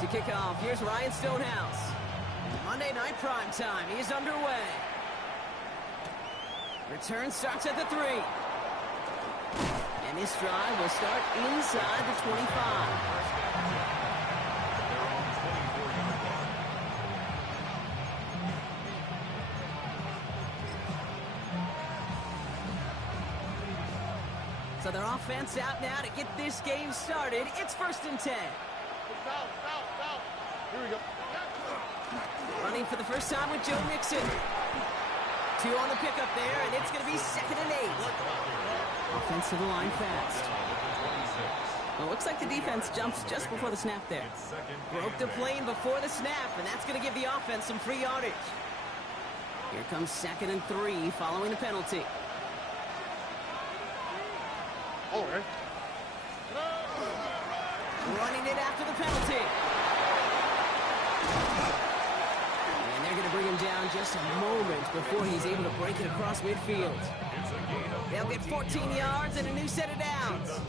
To kick off, here's Ryan Stonehouse. Monday Night Primetime is underway. Return starts at the 3. And this drive will start inside the 25. So their offense out now to get this game started. It's 1st and 10. Here we go. Running for the first time with Joe Mixon. 2 on the pickup there, and it's going to be 2nd and 8. Offensive line fast. Well, looks like the defense jumps just before the snap there. Broke the plane before the snap, and that's going to give the offense some free yardage. Here comes 2nd and 3 following the penalty. All right. Running it after the penalty. And they're going to bring him down just a moment before he's able to break it across midfield. They'll get 14 yards and a new set of downs.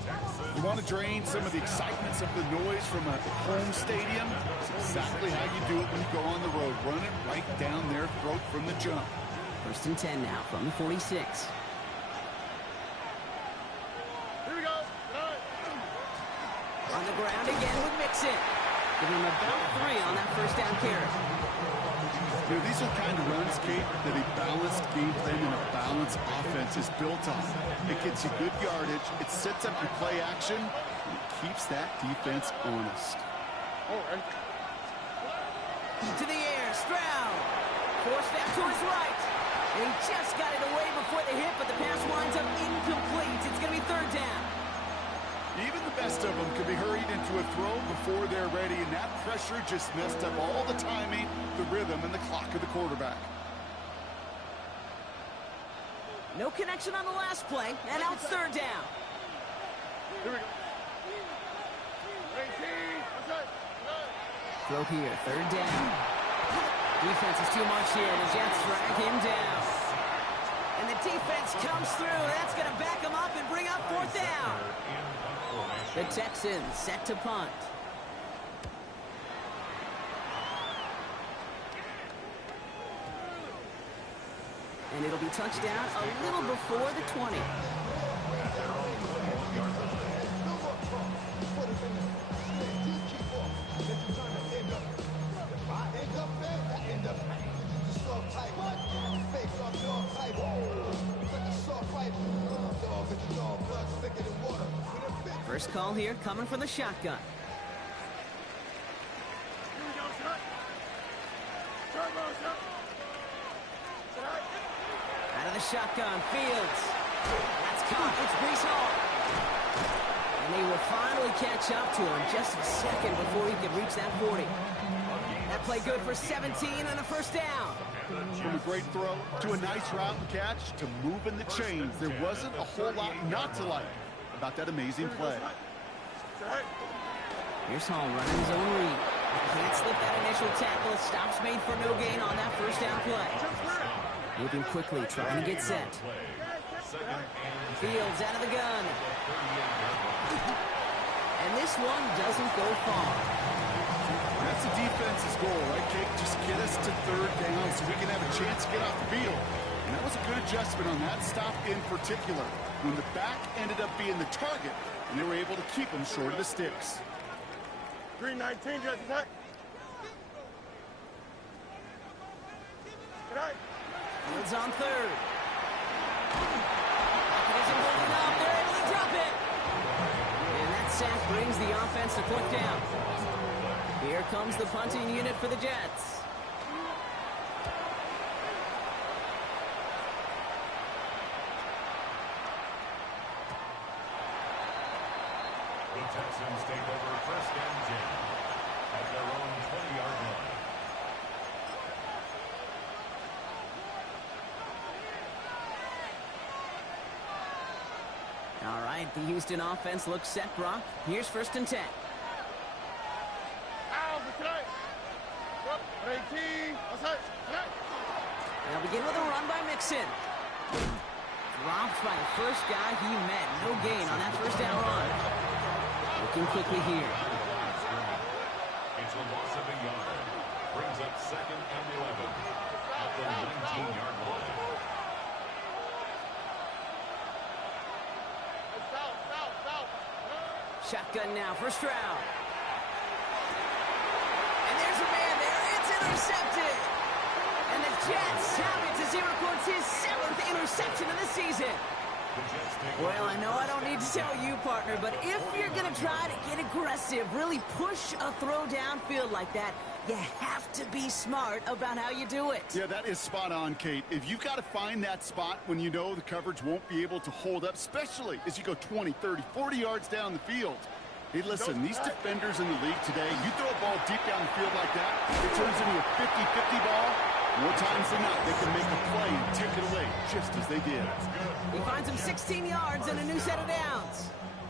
You want to drain some of the excitements of the noise from a home stadium? It's exactly how you do it when you go on the road. Run it right down their throat from the jump. 1st and 10 now from the 46. On the ground again with Mixon. Giving him about 3 on that first down carry. You know, these are kind of runs, Kate, that a balanced game plan and a balanced offense is built on. It gets you good yardage, it sets up your play action, and it keeps that defense honest. All right. To the air, Stroud. Forced out to his right. And he just got it away before the hit, but the pass winds up incomplete. It's going to be 3rd down. Even the best of them can be hurried into a throw before they're ready, and that pressure just messed up all the timing, the rhythm, and the clock of the quarterback. No connection on the last play, and now it's 3rd down. Here we go. Throw here, 3rd down. Defense is too much here, and the Jets drag him down. And the defense comes through. That's going to back him up and bring up 4th down. The Texans set to punt. And it'll be touchdown a little before the 20. First call here coming from the shotgun. Out of the shotgun, Fields. That's caught. It's Breece Hall. And they will finally catch up to him just a second before he can reach that 40. That play good for 17 and a first down. From a great throw to a nice route and catch to moving the chains, there wasn't a whole lot not to like about that amazing play. Here's Hall running his own read. Can't slip that initial tackle. Stops made for no gain on that first down play. Moving quickly, trying to get set. Fields out of the gun. And this one doesn't go far. That's the defense's goal, right, Kate? Just get us to 3rd down so we can have a chance to get off the field. And that was a good adjustment on that stop in particular, when the back ended up being the target, and they were able to keep him short of the sticks. 319, Jets attack. Fields on 3rd. Pocket isn't holding up. They're able to drop it. And that sack brings the offense to 4th down. Here comes the punting unit for the Jets. The Texans take over 1st and 10 at their own 20-yard line. All right, the Houston offense looks set, Brock. Here's 1st and 10. They'll begin with a run by Mixon. Dropped by the first guy he met. No gain on that first down run. Looking quickly here. It's a loss of a yard. Brings up 2nd and 11 at the 19-yard line. Shotgun now for Stroud. And there's a man there. It's intercepted. And the Jets have it as he records his 7th interception of the season. Well, I know I don't need to tell you, partner, but if you're going to try to get aggressive, really push a throw downfield like that, you have to be smart about how you do it. Yeah, that is spot on, Kate. If you've got to find that spot when you know the coverage won't be able to hold up, especially as you go 20, 30, 40 yards down the field. Hey, listen, these defenders in the league today, you throw a ball deep down the field like that, it turns into a 50-50 ball. More times than not, they can make a play and take it away, just as they did. He finds him 16 yards and a new set of downs.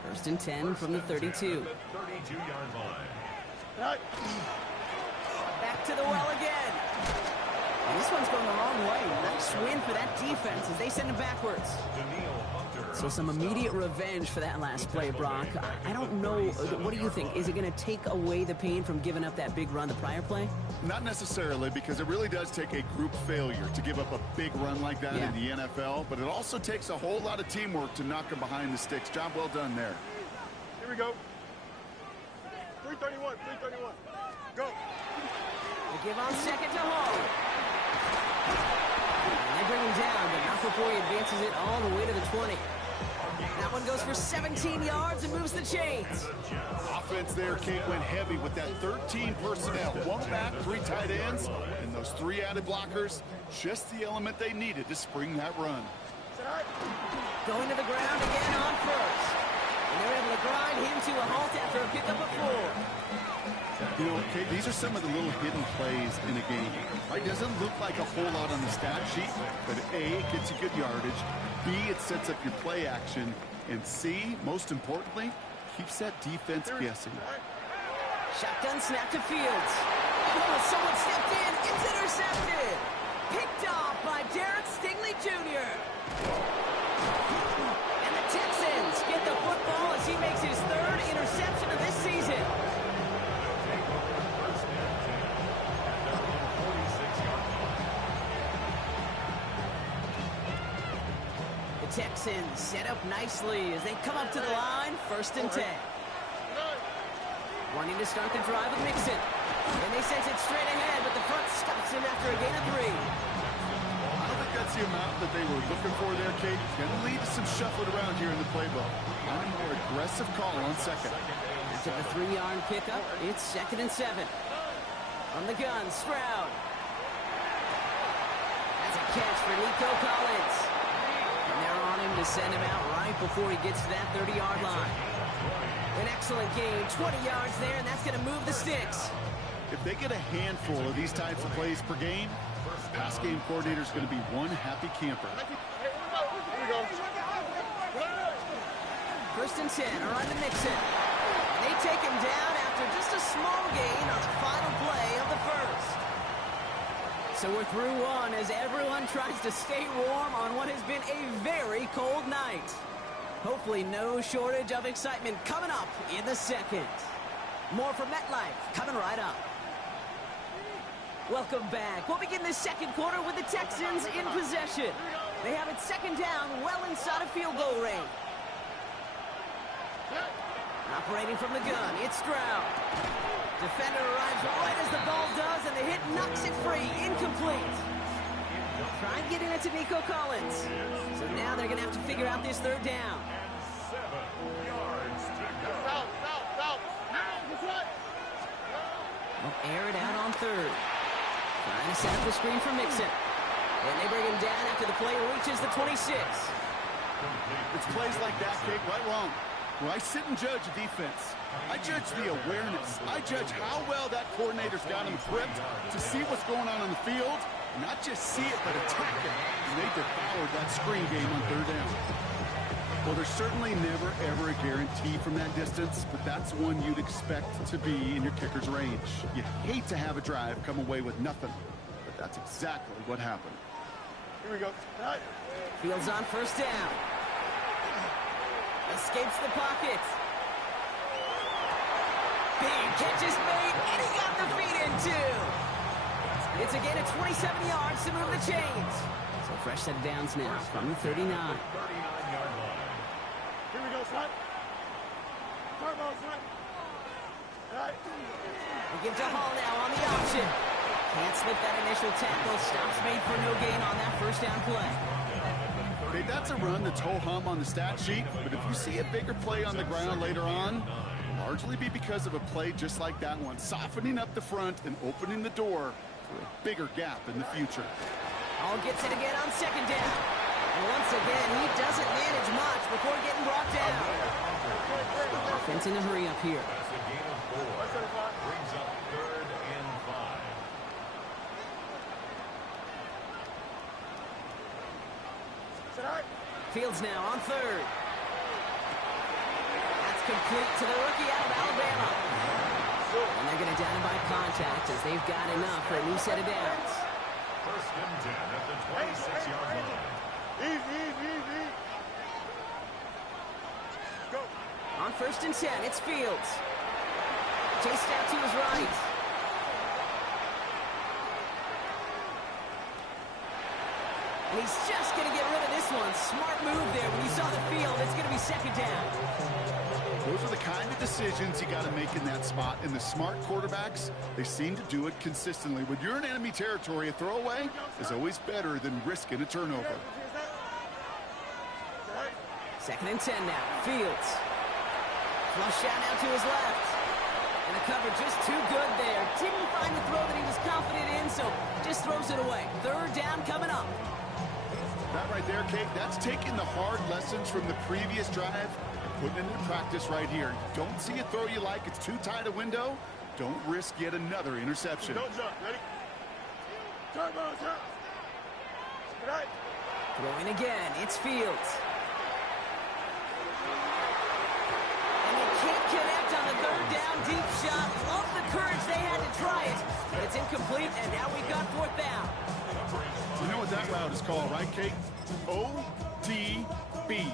1st and 10 from the 32. 32-yard line. Back to the well again. And this one's going the wrong way. Nice win for that defense as they send him backwards. So some immediate revenge for that last play, Brock. I don't know. What do you think? Is it going to take away the pain from giving up that big run the prior play? Not necessarily, because it really does take a group failure to give up a big run like that in the NFL, but it also takes a whole lot of teamwork to knock them behind the sticks. Job well done there. Here we go. 331, 331. Go. They give on 2nd to Hall. And they bring him down, but not before he advances it all the way to the 20. That one goes for 17 yards and moves the chains. Offense there, Kate, went heavy with that 13 personnel. 1 back, 3 tight ends, and those 3 added blockers. Just the element they needed to spring that run. Going to the ground again on 1st. And they're able to grind him to a halt after a pickup of 4. You know, Kate, these are some of the little hidden plays in a game. It doesn't look like a whole lot on the stat sheet, but A, it gets you good yardage. B, it sets up your play action. And C, most importantly, keeps that defense guessing. Shotgun snap to Fields. Oh, someone stepped in. It's intercepted. Picked off by Derek Stingley Jr. And the Texans get the football as he makes his 3rd interception of this season. Texans set up nicely as they come up to the line. 1st and 10. Wanting to start the drive with Mixon. And they sense it straight ahead, but the front stops him after a gain of 3. I don't think that's the amount that they were looking for there, Kate. It's going to lead to some shuffling around here in the playbook. On a more aggressive call on 2nd. After the 3-yard pickup, it's 2nd and 7. From the gun, Stroud. That's a catch for Nico Collins. And they're on him to send him out right before he gets to that 30-yard line. An excellent gain, 20 yards there, and that's going to move the sticks. If they get a handful of these types of plays per game, pass game coordinator is going to be one happy camper. Here we go. 1st and 10, around to Mixon. And they take him down after just a small gain on the final play of the 1st. So we're through one as everyone tries to stay warm on what has been a very cold night. Hopefully no shortage of excitement coming up in the 2nd. More from MetLife coming right up. Welcome back. We'll begin the 2nd quarter with the Texans in possession. They have it 2nd down, well inside of field goal range. Operating from the gun, it's Stroud. Defender arrives right as the ball does, and the hit knocks it free. Incomplete. Try and get in it to Nico Collins. So now they're going to have to figure out this 3rd down. 7 yards to go. They'll air it out on 3rd. Trying to set up the screen for Mixon. And they bring him down after the play reaches the 26. It's plays like that, Kate, right wrong. When I sit and judge a defense, I judge the awareness. I judge how well that coordinator's got him equipped to see what's going on the field, not just see it, but attack it. And they devoured that screen game on 3rd down. Well, there's certainly never, ever a guarantee from that distance, but that's one you'd expect to be in your kicker's range. You hate to have a drive come away with nothing, but that's exactly what happened. Here we go. Fields on 1st down. Escapes the pocket. Big catch is made, and he got the two. It's a gain of 27 yards to move the chains. So fresh set of downs now from the 39. 39-yard line. Here we go, son. Turbo, son. All right. We give to Hall now on the option. Can't slip that initial tackle. Stops made for no gain on that first down play. Okay, that's a run that's ho-hum on the stat sheet, but if you see a bigger play on the ground later on, largely be because of a play just like that one, softening up the front and opening the door for a bigger gap in the future. Hall gets it again on second down. And once again, he doesn't manage much before getting brought down. Offense in a hurry up here. That's a gain of 4. Brings up 3rd and 5. Fields now on third. That's complete to the rookie out of Alabama. And they're going to down him by contact as they've got enough for a new set of downs. 1st and 10 at the 26-yard line. Easy. Go. On 1st and 10, it's Fields. Chased out to his right. And he's just going to get rid of this one. Smart move there. When you saw the field, it's going to be second down. Those are the kind of decisions you got to make in that spot. And the smart quarterbacks, they seem to do it consistently. When you're in enemy territory, a throwaway is always better than risking a turnover. 2nd and 10 now. Fields. Flush out now to his left. And the cover just too good there. Didn't find the throw that he was confident in, so just throws it away. 3rd down coming up. That right there, Kate, that's taking the hard lessons from the previous drive and putting it into practice right here. You don't see a throw you like, it's too tight a window, don't risk yet another interception. Don't jump. Ready? Turbo, turn. Right. Throwing again, it's Fields. And they can't connect on the 3rd down deep shot. Love the courage they had to try it, but it's incomplete, and now we've got 4th down. You know what that route is called, right, Kate? ODB,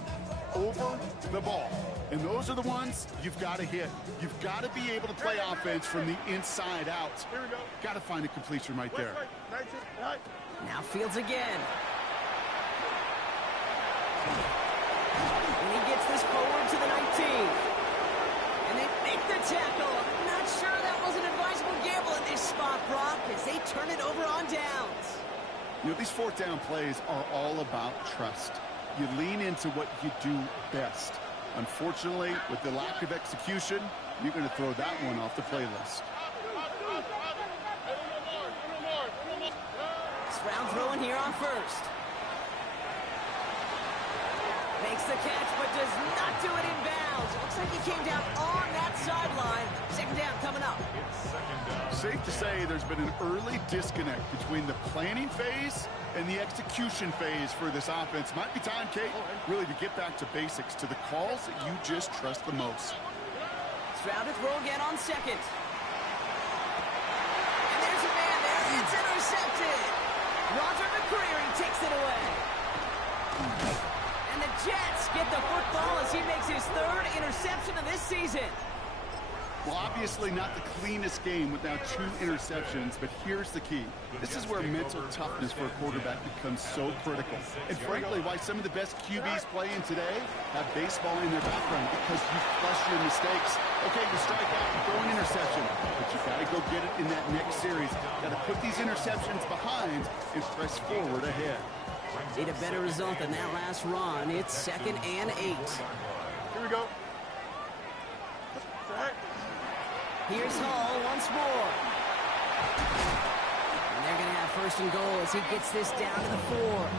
over the ball. And those are the ones you've got to hit. You've got to be able to play offense from the inside out. Here we go. Got to find a completion right there. Wait. 19. Right. Now Fields again. And he gets this forward to the 19. And they make the tackle. I'm not sure that was an advisable gamble in this spot, Brock, as they turn it over on downs. You know, these 4th down plays are all about trust. You lean into what you do best. Unfortunately, with the lack of execution, you're going to throw that one off the playlist. Round throwing here on 1st. Makes the catch, but does not do it in bounds. It looks like he came down on that sideline. 2nd down coming up. Safe to say there's been an early disconnect between the planning phase and the execution phase for this offense. Might be time, Kate, really to get back to basics, to the calls that you just trust the most. Stroud to throw again on 2nd. And there's a man there. It's intercepted. Roger McCreary takes it away. And the Jets get the football as he makes his 3rd interception of this season. Well, obviously not the cleanest game without 2 interceptions, but here's the key. This is where mental toughness for a quarterback becomes so critical. And frankly, why some of the best QBs playing today have baseball in their background, because you flush your mistakes. Okay, you strike out, you throw an interception, but you got to go get it in that next series. Got to put these interceptions behind and press forward ahead. Need a better result than that last run. It's 2nd and 8. Here we go. Here's Hall once more. And they're going to have 1st and goal as he gets this down to the 4.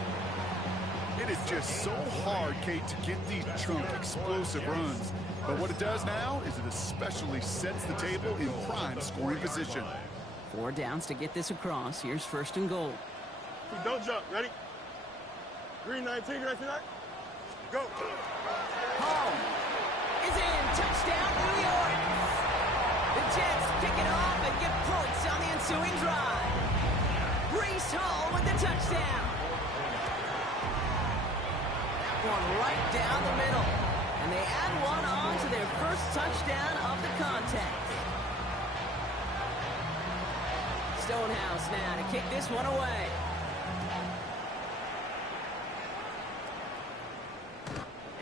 It is just so hard, Kate, to get these chunk, explosive runs. But what it does now is it especially sets the table in prime scoring position. 4 downs to get this across. Here's 1st and goal. Don't jump. Ready? Green 19, right tonight. Go. Hall is in. Touchdown, New York. The Jets pick it off and get points on the ensuing drive. Breece Hall with the touchdown. That one right down the middle. And they add one on to their 1st touchdown of the contest. Stonehouse now to kick this one away.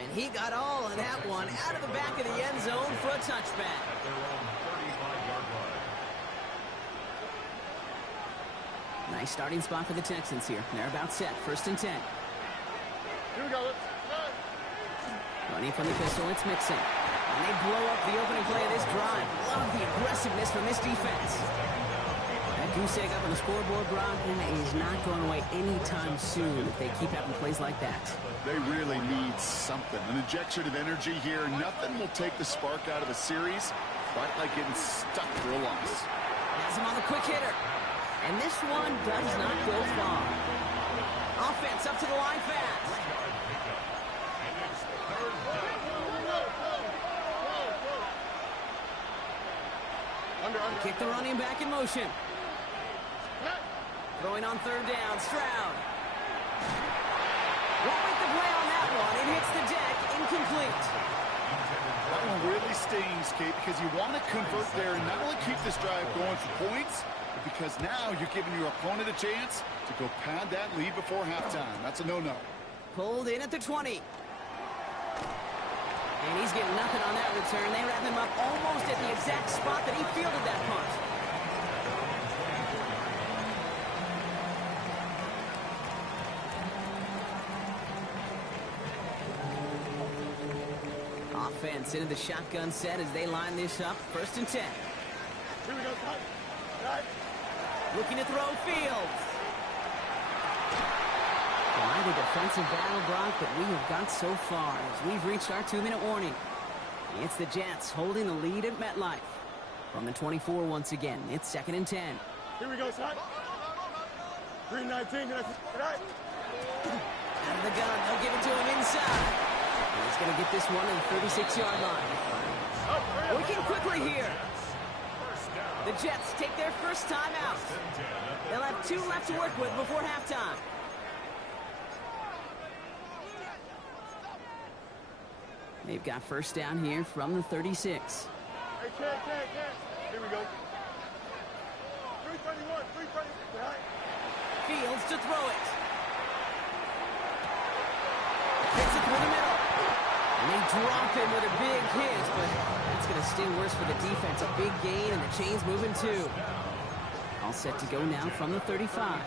And he got all of that one out of the back of the end zone for a touchback. At their own 35-yard line. Nice starting spot for the Texans here. They're about set. 1st and 10. Here we go. Let's run. Running from the pistol, it's Mixon. And they blow up the opening play of this drive. Love the aggressiveness from this defense. That goose egg up on the scoreboard, Brock, is not going away anytime soon if they keep having plays like that. They really need something. An injection of energy here. Nothing will take the spark out of a series quite like getting stuck for a loss. Has him on the quick hitter. And this one does not go far. Offense up to the line fast. Kick the running back in motion. Throwing on 3rd down, Stroud. Won't make the play on that one. It hits the deck, incomplete. That one really stings, Kate, because you want to convert there and not only keep this drive going for points, but because now you're giving your opponent a chance to go pad that lead before halftime. That's a no-no. Pulled in at the 20. And he's getting nothing on that return. They wrap him up almost at the exact spot that he fielded that punt. Offense into the shotgun set as they line this up. 1st and 10. Here we go. Right. Looking to throw Fields. Quite a defensive battle, Brock, that we have got so far as we've reached our 2-minute warning. It's the Jets holding the lead at MetLife. From the 24 once again, it's 2nd and 10. Here we go, son. 3:19. Right. Out of the gun, they'll give it to him inside. And he's going to get this one to the 36-yard line. Working quickly here. The Jets take their first time out. They'll have 2 left to work with before halftime. They've got first down here from the 36. Hey, can't. Here we go. 3:21. Right. Fields to throw it. Hits it through the middle. And they drop him with a big hit, but that's going to sting worse for the defense. A big gain, and the chain's moving too. All set to go now from the 35.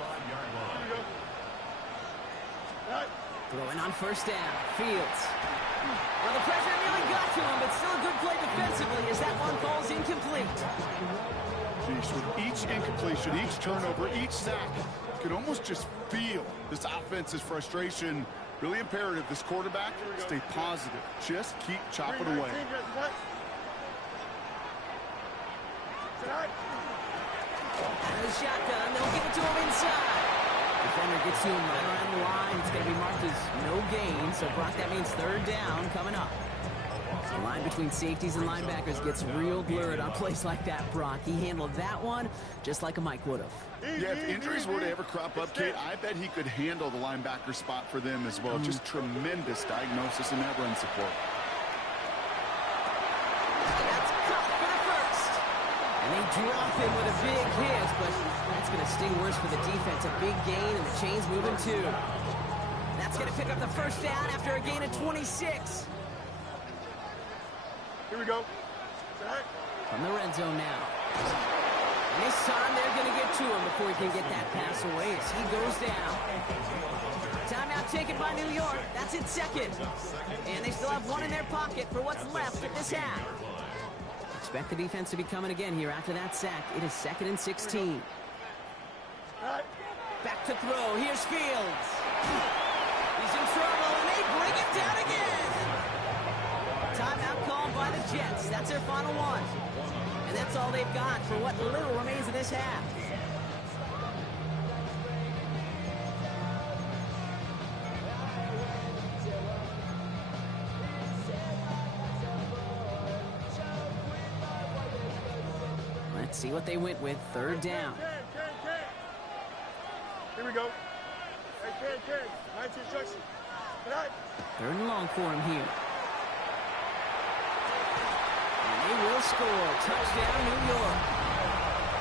Right. Throwing on first down. Fields. Well, the pressure nearly got to him, but still a good play defensively as that one falls incomplete. Geez, with each incompletion, each turnover, each sack, you can almost just feel this offense's frustration. Really imperative, this quarterback, stay positive. Just keep chopping away. Out of the shotgun, they'll give it to him inside. Defender gets to him right around the line. It's going to be marked as no gain, so Brock, that means 3rd down coming up. The line between safeties and linebackers gets real blurred on plays like that, Brock. He handled that one just like a Mike would have. Yeah, if injuries were to ever crop up, Kate, I bet he could handle the linebacker spot for them as well. Just tremendous diagnosis in that run support. That's caught for the first. And they drop him with a big hit, but that's going to sting worse for the defense. A big gain, and the chain's moving too. That's going to pick up the first down after a gain of 26. Here we go. From the red zone now. And this time they're going to get to him before he can get that pass away as he goes down. Timeout taken by New York. That's in 2nd. And they still have 1 in their pocket for what's left of this half. Expect the defense to be coming again here after that sack. It is 2nd and 16. Back to throw. Here's Fields. He's in trouble, and they bring him down again. Timeout called by the Jets. That's their final one. And that's all they've got for what little remains of this half. Let's see what they went with. 3rd down. Here we go. Hey, can. 19 instruction. 3rd and long for him here. And they will score. Touchdown, New York.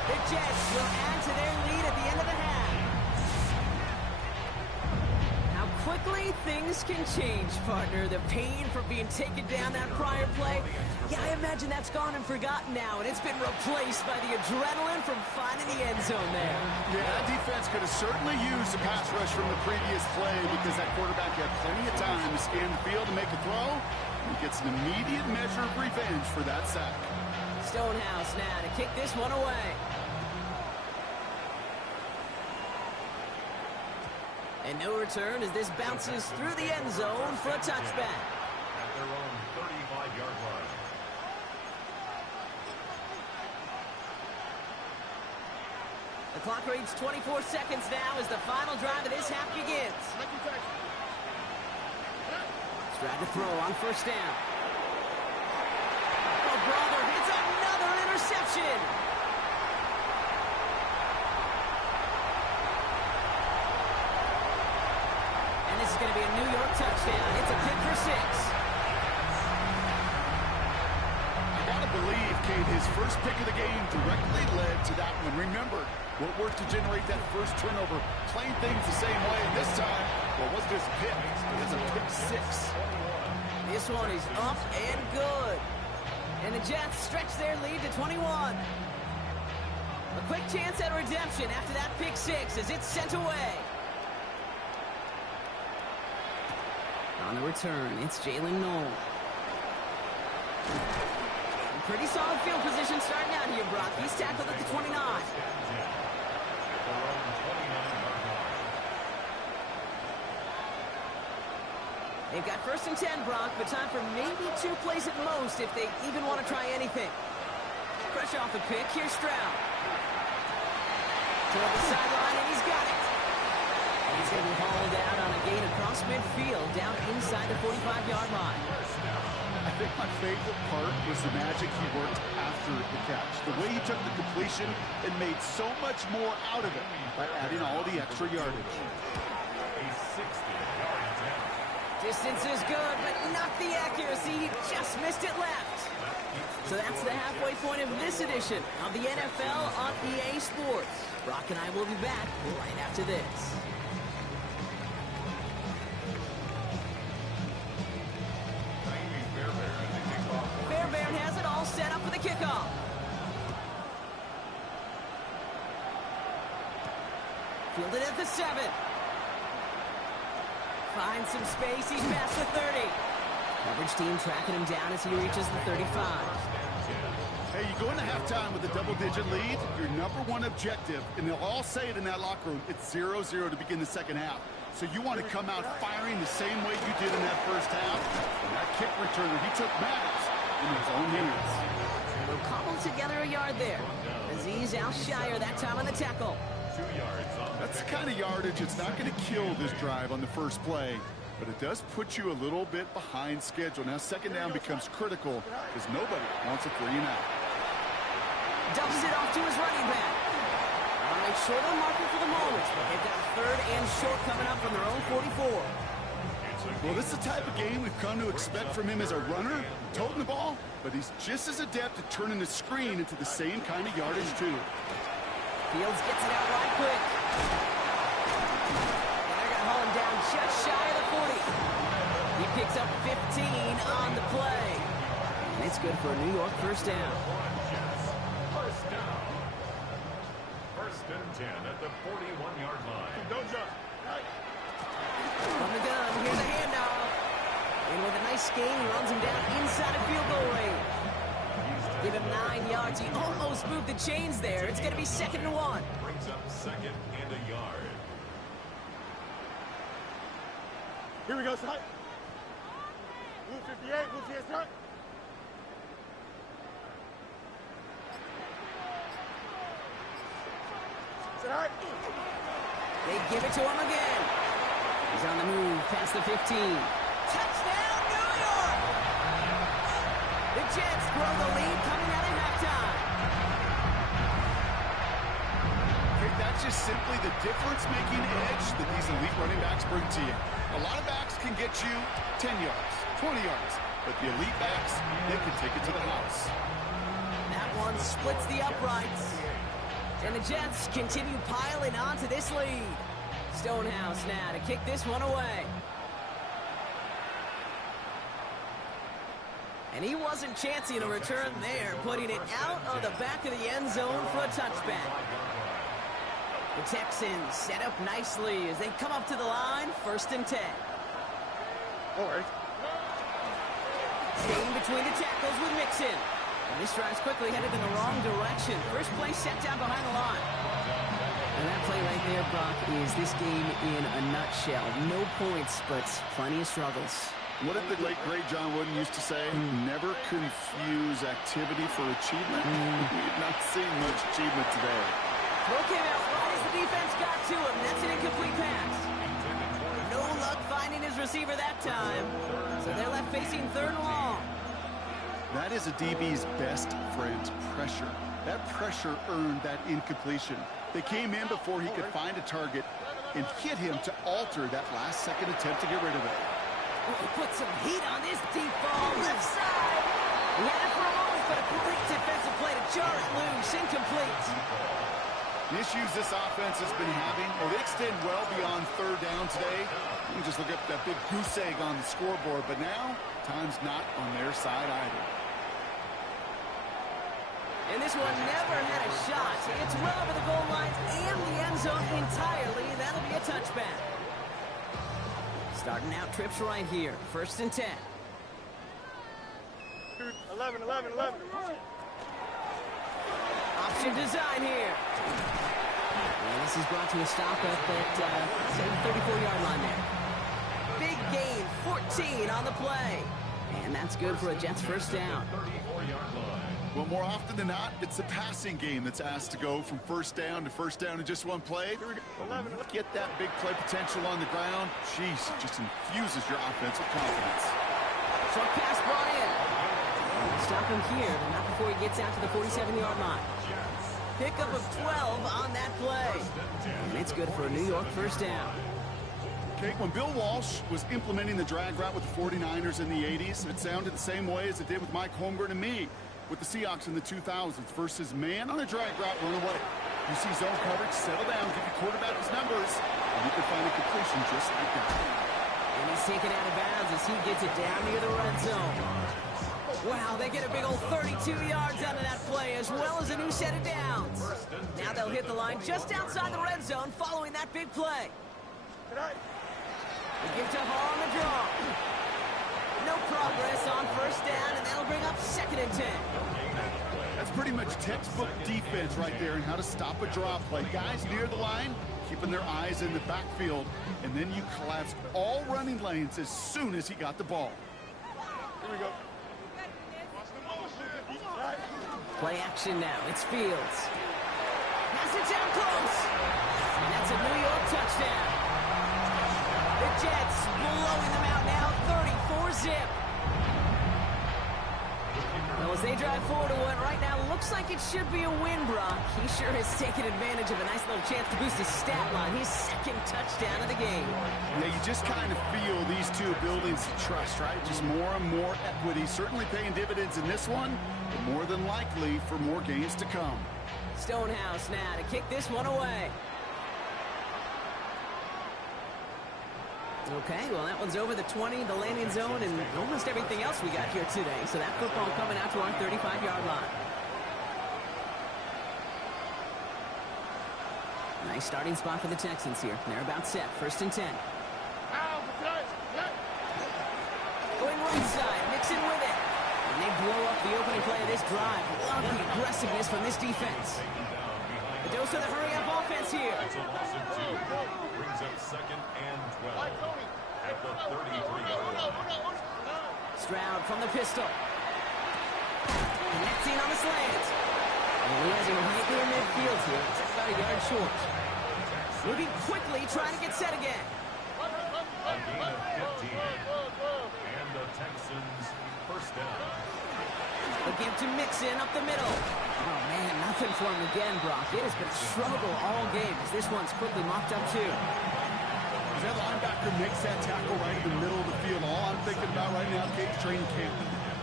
The Jets will add to their lead at the end of the half. How quickly things can change, partner. The pain from being taken down that prior play, yeah, I imagine that's gone and forgotten now, and it's been replaced by the adrenaline from finding the end zone there. Yeah, that defense could have certainly used a pass rush from the previous play because that quarterback had plenty of time to scan the field and make a throw. He gets an immediate measure of revenge for that sack. Stonehouse now to kick this one away. And no return as this bounces through the end zone for a touchback. At their own 35-yard line. The clock reads 24 seconds now as the final drive of this half begins. Stride to throw on first down. Oh, brother, it's another interception. And this is going to be a New York touchdown. It's a pick for 6. I gotta believe, Kate, his first pick of the game directly led to that one. Remember, what worked to generate that first turnover, playing things the same way, and this time, well, it wasn't just a pick, it was a pick 6. This one is up and good. And the Jets stretch their lead to 21. A quick chance at redemption after that pick 6 as it's sent away. On the return, it's Jalen Noel. Pretty solid field position starting out here, Brock. He's tackled at the 29. They've got first and 10, Brock, but time for maybe 2 plays at most if they even want to try anything. Pressure off the pick. Here's Stroud. Toward the sideline, and he's got it. And he's going to be hauled out on a gain across midfield, down inside the 45-yard line. I think my favorite part was the magic he worked after the catch. The way he took the completion and made so much more out of it by adding all the extra yardage. A 60-yard attempt. Distance is good, but not the accuracy. He just missed it left. So that's the halfway point of this edition of the NFL on EA Sports. Brock and I will be back right after this. Fairbairn has it all set up for the kickoff. Fielded at the 7. Finds some space. He's past the 30. Coverage team tracking him down as he reaches the 35. Hey, you go into halftime with a double-digit lead, your number one objective, and they'll all say it in that locker room, it's 0-0 to begin the second half. So you want to come out firing the same way you did in that first half. And that kick returner, he took matters in his own hands. We'll cobble together a yard there. Azeez Al-Shire that time on the tackle. 2 yards on. That's the kind of yardage it's not going to kill this drive on the first play, but it does put you a little bit behind schedule. Now second down becomes critical because nobody wants a 3-and-out. Dumps it off to his running back. All right, short on marker for the moment, but they've got a 3rd and short coming up from their own 44. Well, this is the type of game we've come to expect from him as a runner, toting the ball, but he's just as adept at turning the screen into the same kind of yardage, too. Fields gets it out right quick. And they're going to haul him down just shy of the 40. He picks up 15 on the play. And it's good for a New York first down. First down. First and 10 at the 41-yard line. Don't jump. From the gun, here's a handoff. And with a nice gain, he runs him down inside of field goal range. Give him 9 yards. He almost moved the chains there. It's going to be 2nd and 1. Brings up 2nd and a yard. Here we go, son. Blue 58, blue chance start. Sit hard. They give it to him again. He's on the move past the 15. Touchdown, New York! The Jets grow the lead coming out of halftime. That's just simply the difference-making edge that these elite running backs bring to you. A lot of backs can get you 10 yards, 20 yards, but the elite backs, they can take it to the house. That one splits the uprights. And the Jets continue piling onto this lead. Stonehouse now to kick this one away. And he wasn't chancing a return there, putting it out of the back of the end zone for a touchback. The Texans set up nicely as they come up to the line, 1st and 10. Staying between the tackles with Mixon. And this drive's quickly headed in the wrong direction. First play set down behind the line. And that play right there, Brock, is this game in a nutshell. No points, but plenty of struggles. What did the late, great John Wooden used to say? Never confuse activity for achievement. We've not seen much achievement today. Throw came out right as the defense got to him. That's an incomplete pass. No luck finding his receiver that time. So they're left facing 3rd and long. That is a DB's best friend, pressure. That pressure earned that incompletion. They came in before he could find a target and hit him to alter that last-second attempt to get rid of it. He put some heat on this deep ball. Left side. He had it for a moment, but a great defensive play to jar it loose. Incomplete. The issues this offense has been having, well, they extend well beyond 3rd down today. You can just look up that big goose egg on the scoreboard, but now, time's not on their side either. And this one never had a shot. It's well over the goal line and the end zone entirely. That'll be a touchback. Starting out trips right here. 1st and 10. 11. Option design here. And this is brought to a stop at that 34-yard line there. Big gain, 14 on the play. And that's good for a Jets 1st down. Well, more often than not, it's the passing game that's asked to go from 1st down to 1st down in just one play. Get that big play potential on the ground. Jeez, it just infuses your offense with confidence. Short pass brought in. Stop him here, but not before he gets out to the 47-yard line. Pickup of 12 on that play. And it's good for a New York 1st down. Okay, when Bill Walsh was implementing the drag route with the 49ers in the 80s, it sounded the same way as it did with Mike Holmgren and me with the Seahawks in the 2000s versus man on a drag route, run away. You see zone coverage, settle down, give your quarterback his numbers, and you can find a completion just like that. And he's taken out of bounds as he gets it down near the red zone. Wow, they get a big old 32 yards out of that play as well as a new set of downs. Now they'll hit the line just outside the red zone following that big play. They give to Hall on the draw. No progress on 1st down, and that'll bring up 2nd and 10. That's pretty much textbook defense right there and how to stop a draw play. Guys near the line, keeping their eyes in the backfield, and then you collapse all running lanes as soon as he got the ball. Here we go. Play action now. It's Fields. Pass it down close. And that's a New York touchdown. The Jets blowing them out now, 34-zip. Well, as they drive forward to what right now looks like it should be a win, Brock. He sure has taken advantage of a nice little chance to boost his stat line. His 2nd touchdown of the game. Yeah, you just kind of feel these two building some trust, right? Just more and more equity. Certainly paying dividends in this one, but more than likely for more games to come. Stonehouse now to kick this one away. Okay, well, that one's over the 20, the landing zone, and almost everything else we got here today. So that football coming out to our 35-yard line. Nice starting spot for the Texans here. They're about set. 1st and 10. Going right side. Mixon with it. And they blow up the opening play of this drive. Love the aggressiveness from this defense. The dose of the hurry-up offense here. It's a loss of 2. Brings up 2nd and 12 at the 33-yard line. Stroud from the pistol. Connecting on the slant. And he has him right near midfield here. It's about a yard short. Moving quickly, trying to get set again. A gain of 15. And the Texans 1st down. The give to Mixon up the middle. Oh, man, nothing for him again, Brock. It has been a struggle all game as this one's quickly mocked up, too. As that linebacker makes that tackle right in the middle of the field, all I'm thinking about right now, Kate's training camp.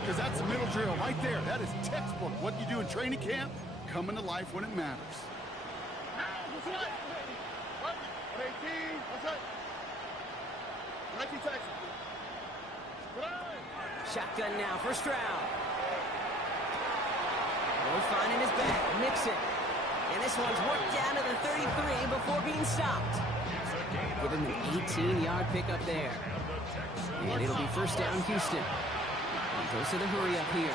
Because that's the middle drill right there. That is textbook. What you do in training camp, coming to life when it matters. What? 18. What's that? 19 Texas. Shotgun now for Stroud. Will find in his back. Mixon. And this one's worked down to the 33 before being stopped. Give him an 18-yard pickup there. And it'll be first down Houston. And goes to the hurry up here.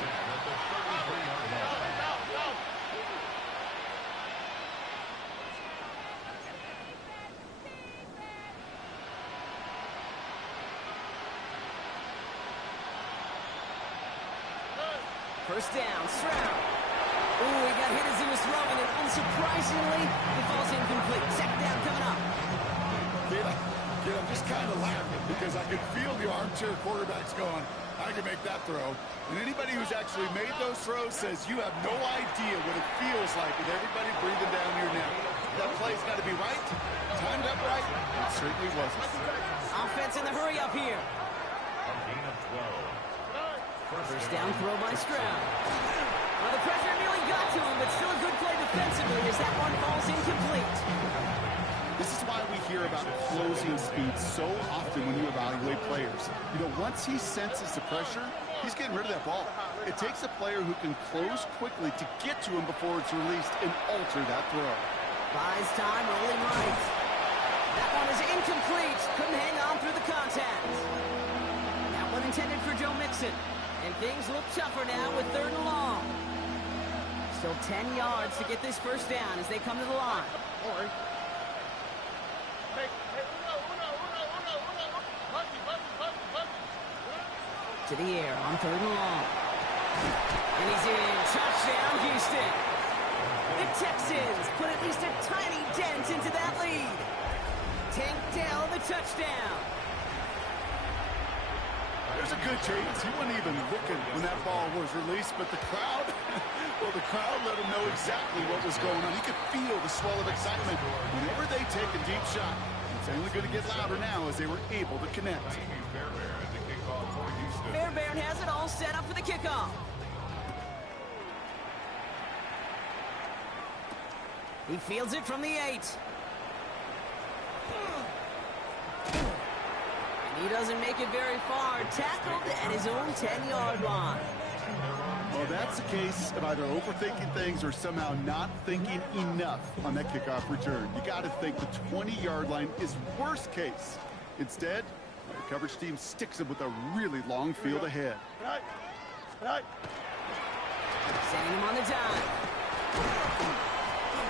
First down, Stroud. Ooh, he got hit as he was throwing, and unsurprisingly, it falls incomplete. Second down coming up. Kid, I'm just kind of laughing because I can feel the armchair quarterbacks going, I can make that throw. And anybody who's actually made those throws says you have no idea what it feels like with everybody breathing down your neck. That play's got to be right, timed up right. It certainly wasn't. Offense in the hurry up here. A gain of 12. First down throw by Stroud. Well, the pressure nearly got to him, but still a good play defensively as that one falls incomplete. This is why we hear about closing speed so often when you evaluate players. You know, once he senses the pressure, he's getting rid of that ball. It takes a player who can close quickly to get to him before it's released and alter that throw. Buys time, rolling right. That one is incomplete. Couldn't hang on through the contact. That one intended for Joe Mixon. And things look tougher now with 3rd and long. Still 10 yards to get this first down as they come to the line. To the air on 3rd and long. And he's in. Touchdown, Houston. The Texans put at least a tiny dent into that lead. Tank Dell the touchdown. There's a good chance he wasn't even looking when that ball was released, but the crowd, well, the crowd let him know exactly what was going on. He could feel the swell of excitement. Whenever they take a deep shot, it's only going to get louder now as they were able to connect. Fairbairn has it all set up for the kickoff. He fields it from the 8. He doesn't make it very far. Tackled at his own 10-yard line. Well, that's a case of either overthinking things or somehow not thinking enough on that kickoff return. You got to think the 20-yard line is worst case. Instead, the coverage team sticks him with a really long field ahead. Sending him on the dime.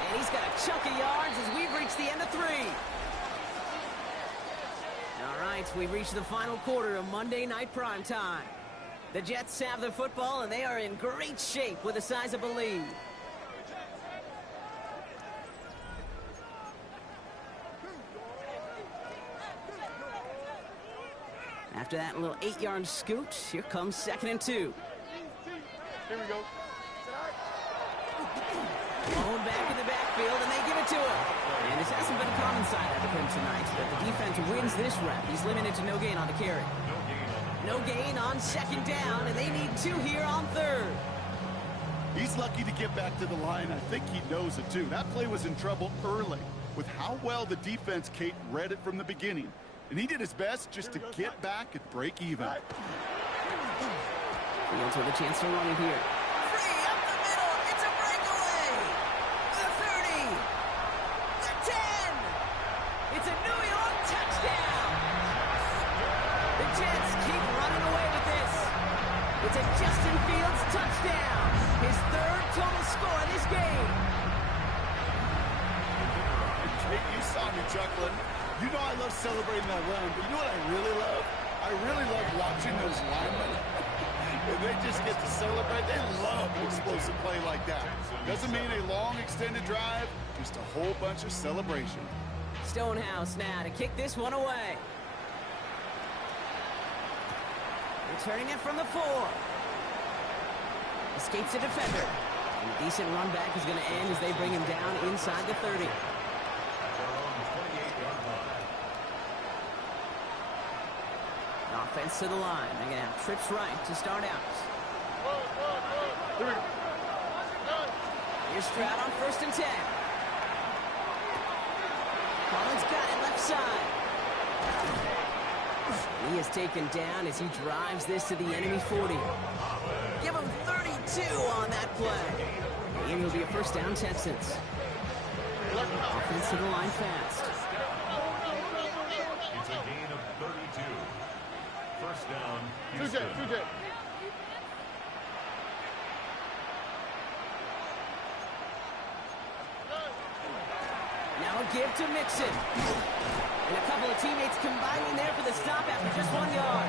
And he's got a chunk of yards as we've reached the end of 3. All right, we've reached the final quarter of Monday Night Primetime. The Jets have the football, and they are in great shape with a sizable lead. After that little 8-yard scoot, here comes 2nd and 2. Here we go. Blown back in the backfield, and they give it to him. And this hasn't been a common side of him tonight, but the defense wins this rep. He's limited to no gain on the carry. No gain on 2nd down, and they need 2 here on 3rd. He's lucky to get back to the line. I think he knows it, too. That play was in trouble early with how well the defense, Kate, read it from the beginning. And he did his best just to get back and break even. Fields with a chance to run it here. Free up the middle. It's a breakaway. The 30. The 10. It's a New York touchdown. The Jets keep running away with this. It's a Justin Fields touchdown. His 3rd total score in this game. Kate, you saw me chuckling. You know I love celebrating that run, but you know what I really love? I really love watching those linemen. And they just get to celebrate. They love an explosive play like that. Doesn't mean a long extended drive, just a whole bunch of celebration. Stonehouse now to kick this one away. Returning it from the 4. Escapes the defender. And a decent run back is going to end as they bring him down inside the 30. Offense to the line. They're going to have trips right to start out. Here's Stroud on 1st and 10. Pollard's got it left side. He is taken down as he drives this to the enemy 40. Give him 32 on that play. And it'll be a first down, Texans. Offense to the line fast. It's a gain of 32. First down, Houston. 2J. Now a give to Mixon. And a couple of teammates combining there for the stop after just 1 yard.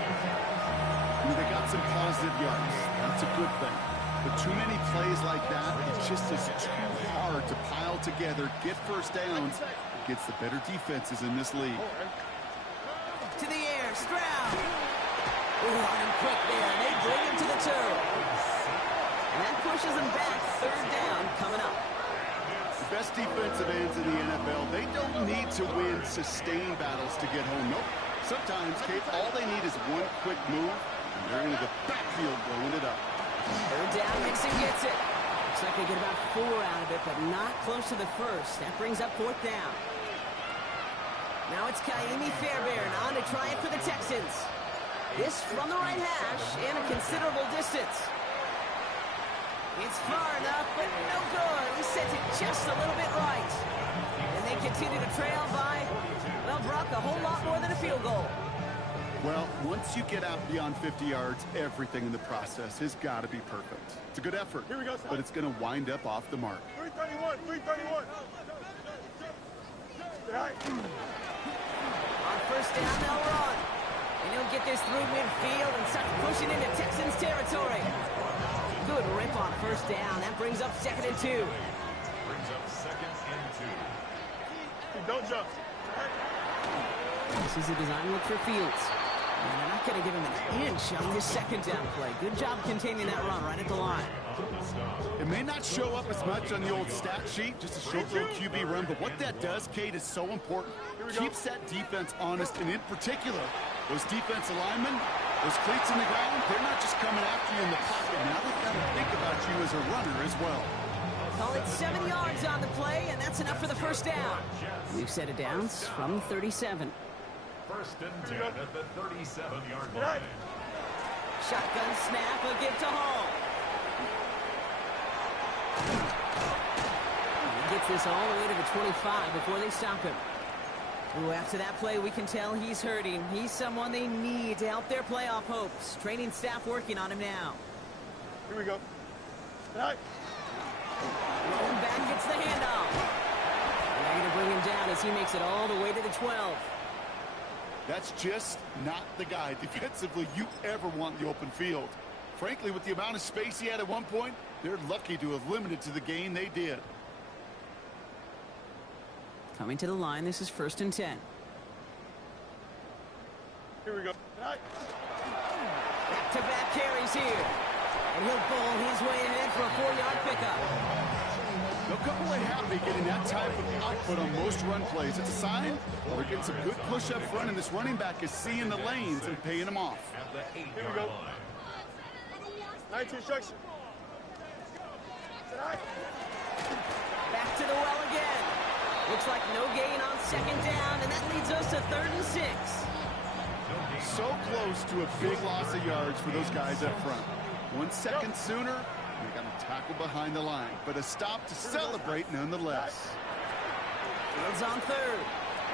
They got some positive yards. That's a good thing. But too many plays like that, it just is too hard to pile together, get first downs against the better defenses in this league. To the air, Stroud. Ooh, on him quick there. They bring him to the turf. And that pushes him back. Third down coming up. The best defensive ends in the NFL, they don't need to win sustained battles to get home. Nope. Sometimes, Kate, all they need is one quick move, and they're into the backfield blowing it up. Third down, Mixon gets it. Looks like they get about 4 out of it, but not close to the first. That brings up fourth down. Now it's Ka'imi Fairbairn on to try it for the Texans. This from the right hash and a considerable distance. It's far enough, but no good. He sends it just a little bit right. And they continue to trail by, well, Brock, a whole lot more than a field goal. Well, once you get out beyond 50 yards, everything in the process has got to be perfect. It's a good effort, Here we go, but it's going to wind up off the mark. 331. On first down, they'll run. And he'll get this through midfield and start pushing into Texans territory. Good rip on first down. That brings up 2nd and 2. Brings up 2nd and 2. Don't jump. This is a design look for Fields. And they're not going to give him an inch on this second down play. Good job containing that run right at the line. It may not show up as much on the old stat sheet, just a short little QB run, but what that does, Kate, is so important. Keeps that defense honest, and in particular, those defensive linemen, those cleats in the ground, they're not just coming after you in the pocket. Now they've got to think about you as a runner as well. Call it 7 yards on the play, and that's enough for the first down. We've set it down from 37. First and 10 at the 37-yard line. Shotgun snap, a give to Hall. He gets this all the way to the 25 before they stop him. Ooh, after that play, we can tell he's hurting. He's someone they need to help their playoff hopes. Training staff working on him now. Here we go. Right. Rolling back gets the handoff. And they're going to bring him down as he makes it all the way to the 12. That's just not the guy defensively you ever want in the open field. Frankly, with the amount of space he had at one point, they're lucky to have limited to the gain they did. Coming to the line, this is 1st and 10. Here we go. Right. Back-to-back carries here. And he'll bowl his way ahead for a 4-yard pickup. They'll come away happy getting that type of output on most run plays. It's a sign they're getting some good push up front, and this running back is seeing the lanes and paying them off. At the 8-yard Here we go. line. 19 instruction. Right. Back to the well again. Looks like no gain on 2nd down, and that leads us to 3rd and 6. So close to a big loss of yards for those guys up front. 1 second sooner, they got to tackle behind the line, but a stop to celebrate nonetheless. Fields on 3rd.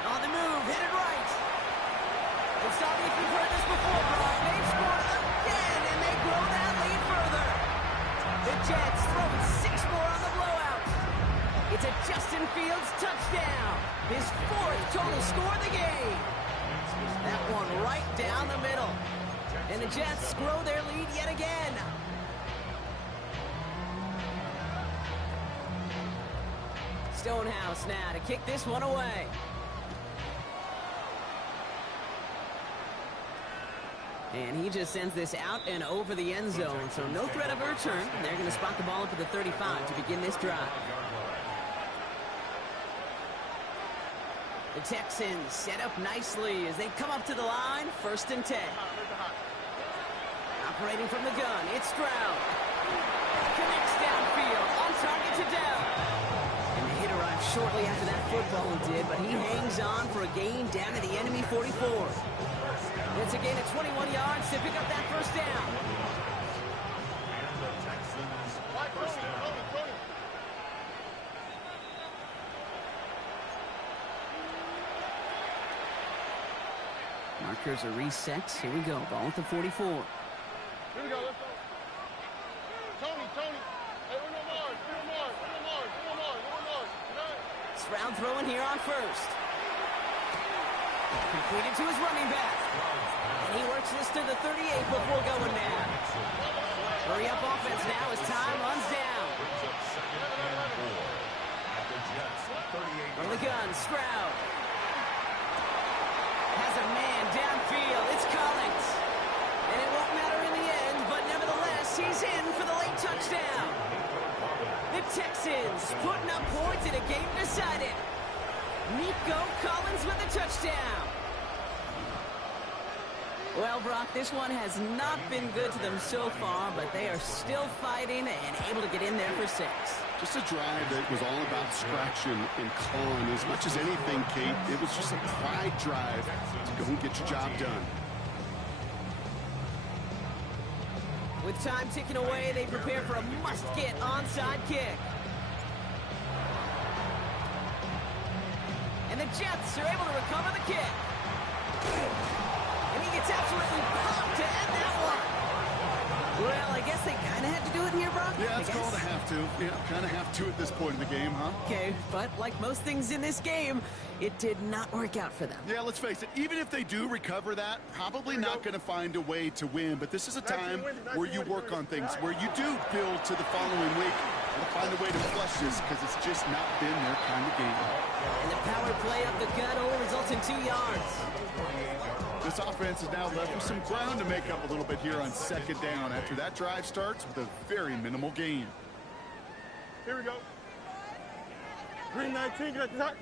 On the move, hit it right. It's not if you've heard this before, Brock. They've scored again, and they grow that lead further. The Jets throwing 6 more on the blowout. It's a Justin Fields touchdown. His 4th total score of the game. That one right down the middle. And the Jets grow their lead yet again. Stonehouse now to kick this one away. And he just sends this out and over the end zone, so no threat of a return. They're going to spot the ball up at the 35 to begin this drive. The Texans set up nicely as they come up to the line, 1st and 10. Operating from the gun, it's Stroud. Connects downfield, on target to Dell. And the hit arrives shortly after that football did, but he hangs on for a gain down to the enemy 44. It's a gain of 21 yards to pick up that first down. And the Texans first down. Markers are reset. Here we go. Ball at the 44. Here we go. Let's go. Tony. Hey, one more. Stroud throwing here on first. Completed to his running back. And he works this to the 38 before going down. Hurry up offense now as time runs down. From the gun, Stroud. Has a man downfield. It's Collins. And it won't matter in the end, but nevertheless, he's in for the late touchdown. The Texans putting up points in a game decided. Nico Collins with a touchdown. Well, Brock, this one has not been good to them so far, but they are still fighting and able to get in there for 6. Just a drive that was all about scratching and clawing. As much as anything, Kate, it was just a pride drive to go and get your job done. With time ticking away, they prepare for a must-get onside kick. And the Jets are able to recover the kick. And he gets absolutely popped to end that one. Well, I guess they kind of had to do it here, Brock. Yeah, it's called a have to. Yeah, kind of have to at this point in the game, huh? Okay, but like most things in this game, it did not work out for them. Yeah, let's face it, even if they do recover that, probably not going to find a way to win. But this is a time where you work on things, where you do build to the following week and find a way to flush this, because it's just not been their kind of game. And the power play up the gut only results in 2 yards. This offense is now left with some ground to make up a little bit here on second down after that drive starts with a very minimal gain. Here we go. Green 19, get the top.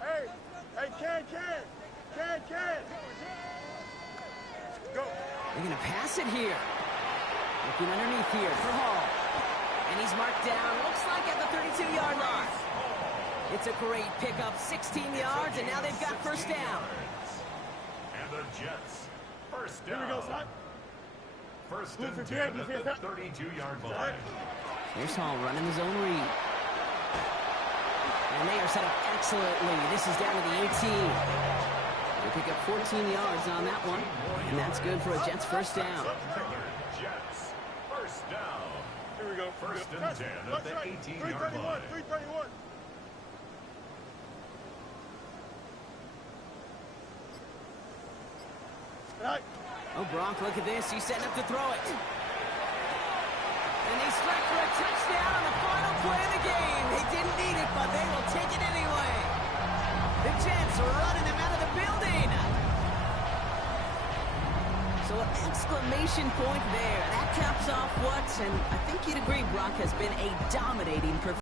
Hey, Ken. Go. They're going to pass it here. Looking underneath here for Hall. And he's marked down, looks like at the 32-yard line. It's a great pickup, 16 yards, and now they've got first down. And the Jets, first down. Here we go, son. First and 10 at the 32-yard line. Here's Hall running the zone read. And they are set up excellently. This is down to the 18. They pick up 14 yards on that one, and that's good for a Jets first down. Jets, first down. Here we go. First and 10 at the 18-yard line. 331. Right. Oh, Brock, look at this. He's setting up to throw it. And they strike for a touchdown on the final play of the game. They didn't need it, but they will take it anyway. The Jets are running them out of the building. So an exclamation point there. That caps off what, and I think you'd agree, Brock, has been a dominating performance.